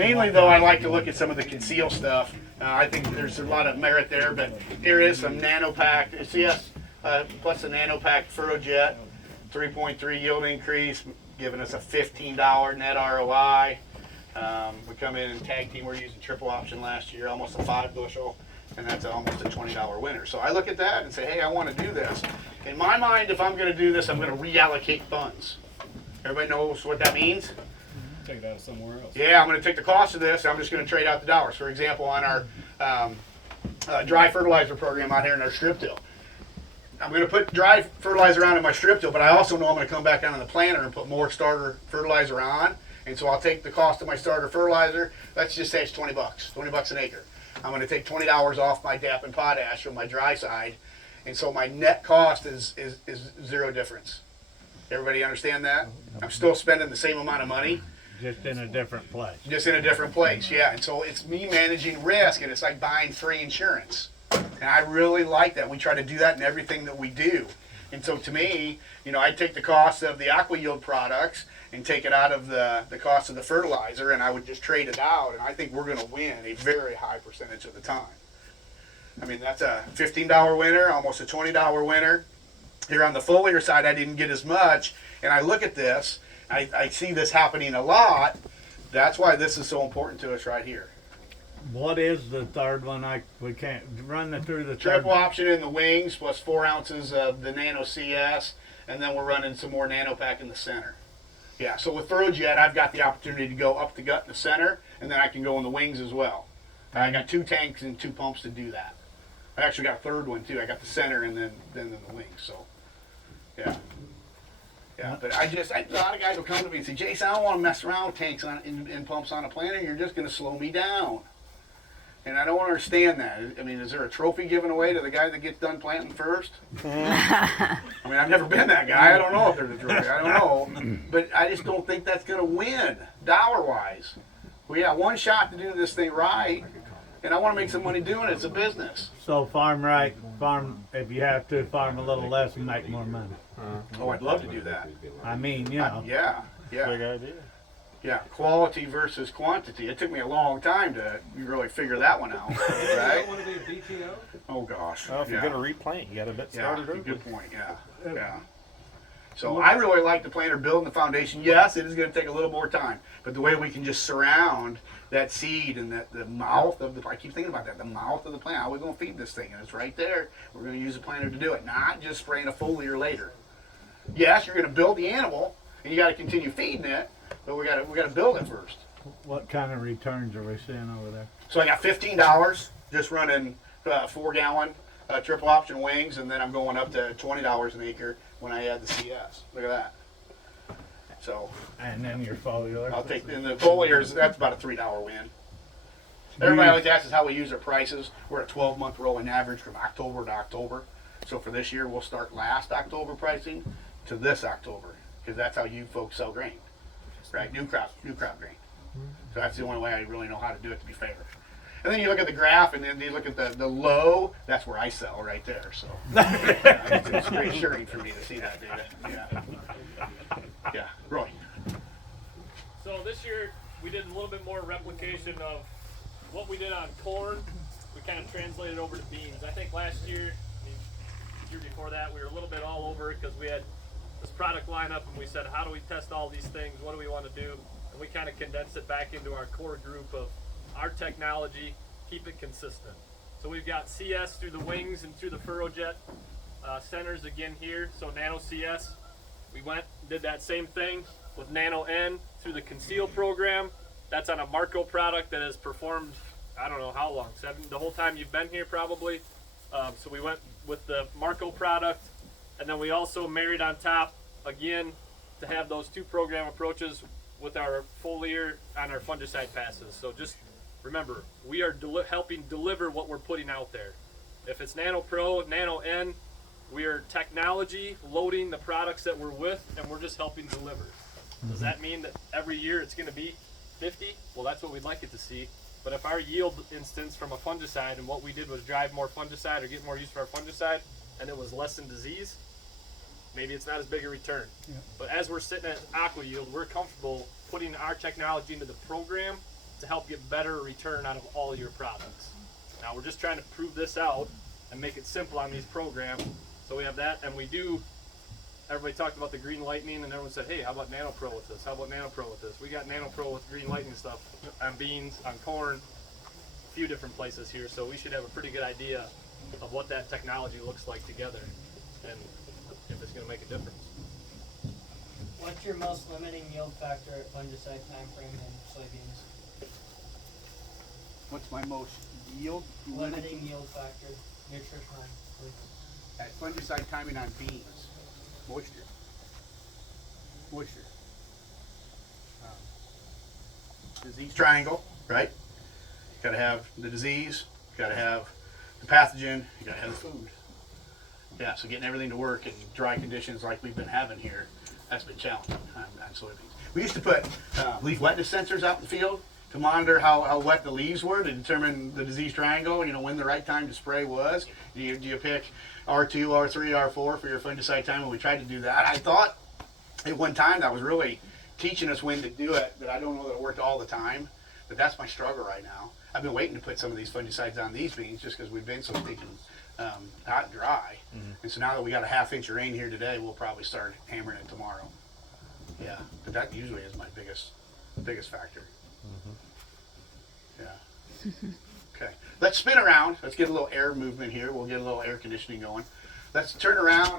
Mainly, though, I like to look at some of the conceal stuff. I think there's a lot of merit there, but here is some nanopack CS plus the nanopack FurrowJet, 3.3 yield increase, giving us a $15 net ROI. We come in and tag team. We're using triple option last year, almost a 5 bushel, and that's almost a $20 winner. So I look at that and say, hey, I want to do this. In my mind, if I'm going to do this, I'm going to reallocate funds. Everybody knows what that means? Take it out of somewhere else. Yeah, I'm going to take the cost of this. I'm just going to trade out the dollars. For example, on our dry fertilizer program out here in our strip till, I'm going to put dry fertilizer on in my strip till, but I also know I'm going to come back down on the planter and put more starter fertilizer on. And so I'll take the cost of my starter fertilizer. Let's just say it's $20, $20 an acre. I'm going to take $20 off my DAP and potash from my dry side, and so my net cost is zero difference. Everybody understand that? I'm still spending the same amount of money. Just in a different place. Just in a different place, yeah. And so it's me managing risk, and it's like buying free insurance. And I really like that. We try to do that in everything that we do. And so to me, you know, I take the cost of the aqua yield products and take it out of the cost of the fertilizer, and I would just trade it out, and I think we're going to win a very high percentage of the time. I mean, that's a $15 winner, almost a $20 winner. Here on the foliar side, I didn't get as much, and I look at this, I see this happening a lot. That's why this is so important to us right here. What is the third one? We can't run it through the Triple option in the wings plus 4 ounces of the Nano CS, and then we're running some more Nanopack in the center. Yeah, so with FurrowJet, I've got the opportunity to go up the gut in the center, and then I can go in the wings as well. I got 2 tanks and 2 pumps to do that. I actually got a third one too. I got the center and then the wings. So, yeah. Yeah, but a lot of guys will come to me and say, Jason, I don't want to mess around with tanks and pumps on a planter. You're just going to slow me down. And I don't understand that. I mean, is there a trophy given away to the guy that gets done planting first? I mean, I've never been that guy. I don't know if there's a trophy. I don't know. But I just don't think that's going to win, dollar-wise. We got one shot to do this thing right, and I want to make some money doing it. It's a business. So farm right, farm, if you have to, farm a little less and make more money. Oh, I'd love to do that. I mean, you know. Yeah. Big idea. Yeah, quality versus quantity. It took me a long time to really figure that one out, right? Want to be a BTO? Oh gosh. Well, if you're going to replant, you got to get started early. Good point. Yeah. So I really like the planter building the foundation. Yes, it is going to take a little more time, but the way we can just surround that seed and the mouth of I keep thinking about that, the mouth of the plant. How are we going to feed this thing? And it's right there. We're going to use a planter to do it, not just spraying a foliar later. Yes, you're going to build the animal, and you got to continue feeding it, but we got to build it first. What kind of returns are we seeing over there? So I got $15 just running 4-gallon triple option wings, and then I'm going up to $20 an acre when I add the CS. Look at that. So. And then your foliar. I'll take in the foliars. That's about a $3 win. Everybody always asks us how we use our prices. We're a 12-month rolling average from October to October. So for this year, we'll start last October pricing to this October, because that's how you folks sell grain, right? New crop grain. So that's the only way I really know how to do it, to be fair. And then you look at the graph, and then you look at the low. That's where I sell right there. So it's reassuring for me to see that data. Yeah, Roy. So this year we did a little bit more replication of what we did on corn. We kind of translated over to beans. I think last year, the year before that, we were a little bit all over it because we had this product lineup, and we said, how do we test all these things? What do we want to do? And we kind of condensed it back into our core group of our technology, keep it consistent. So we've got CS through the wings and through the FurrowJet centers again here. So Nano CS, we went and did that same thing with Nano N through the Conceal program. That's on a Marco product that has performed, I don't know how long, the whole time you've been here probably. So we went with the Marco product, and then we also married on top again to have those 2 program approaches with our foliar on our fungicide passes. So just remember, we are helping deliver what we're putting out there. If it's Nano Pro, Nano N, we are technology loading the products that we're with, and we're just helping deliver. Does that mean that every year it's going to be 50? Well, that's what we'd like it to see. But if our yield instance from a fungicide, and what we did was drive more fungicide or get more use for our fungicide, and it was less than disease, maybe it's not as big a return. Yeah. But as we're sitting at aqua yield, we're comfortable putting our technology into the program to help get better return out of all your products. Now we're just trying to prove this out and make it simple on these programs. So we have that, and we do. Everybody talked about the green lightning, and everyone said, "Hey, how about Nano Pro with this? How about Nano Pro with this?" We got Nano Pro with green lightning stuff on beans, on corn, a few different places here. So we should have a pretty good idea of what that technology looks like together, and if it's going to make a difference. What's your most limiting yield factor at fungicide time frame in soybeans? What's my most yield Limiting yield factor, nutritional. at fungicide timing on beans? Moisture. Moisture. Disease triangle, right? You gotta have the disease, you gotta have the pathogen, you gotta have the food. Yeah, so getting everything to work in dry conditions like we've been having here, that's been challenging on soybeans. We used to put leaf wetness sensors out in the field to monitor how wet the leaves were to determine the disease triangle, you know, when the right time to spray was. Do you pick R2, R3, R4 for your fungicide time? When we tried to do that, I thought at one time that was really teaching us when to do it, but I don't know that it worked all the time. But that's my struggle right now. I've been waiting to put some of these fungicides on these beans just because we've been so stinking hot and dry. And so now that we got a half-inch of rain here today, we'll probably start hammering it tomorrow. Yeah, but that usually is my biggest factor. Yeah. Okay, let's spin around. Let's get a little air movement here. We'll get a little air conditioning going. Let's turn around.